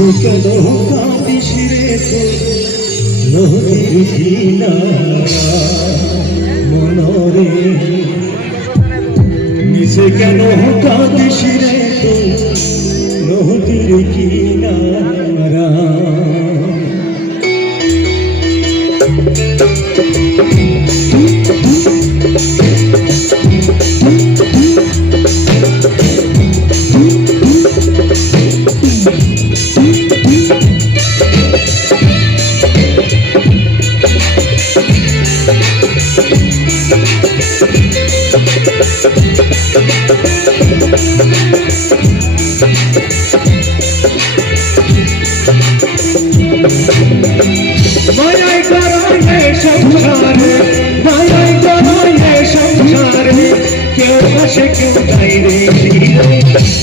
মিছে কেন কাঁদিস রে নদীর কিনারা মনরে মিছে কেন কাঁদিস রে নদীর কিনারা মায়াই করায় সংসারে মায়াই করায় সংসারে কেউ আসে কেউ যাই রে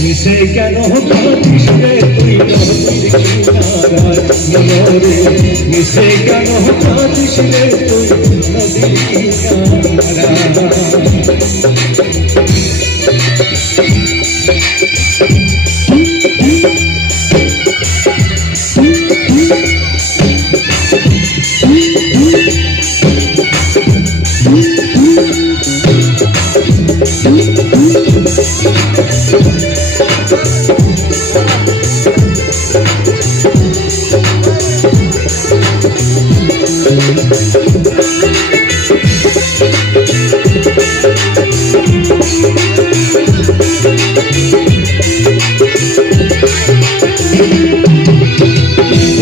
মিশে কেন কাঁদিস রে তুই নদীর কিনারায় মনরে মিশে কেন কাঁদিস রে তুই নদীর কিনারায়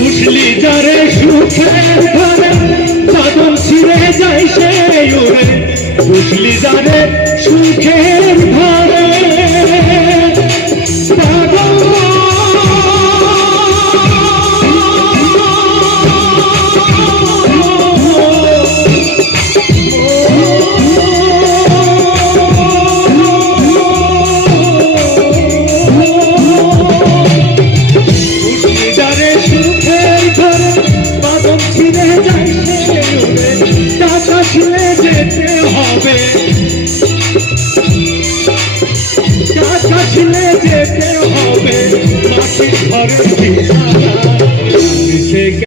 উঠলি যারে সুখে ধরে চাদর ছিঁড়ে যায় সে উড়ে উঠলি যারে সুখে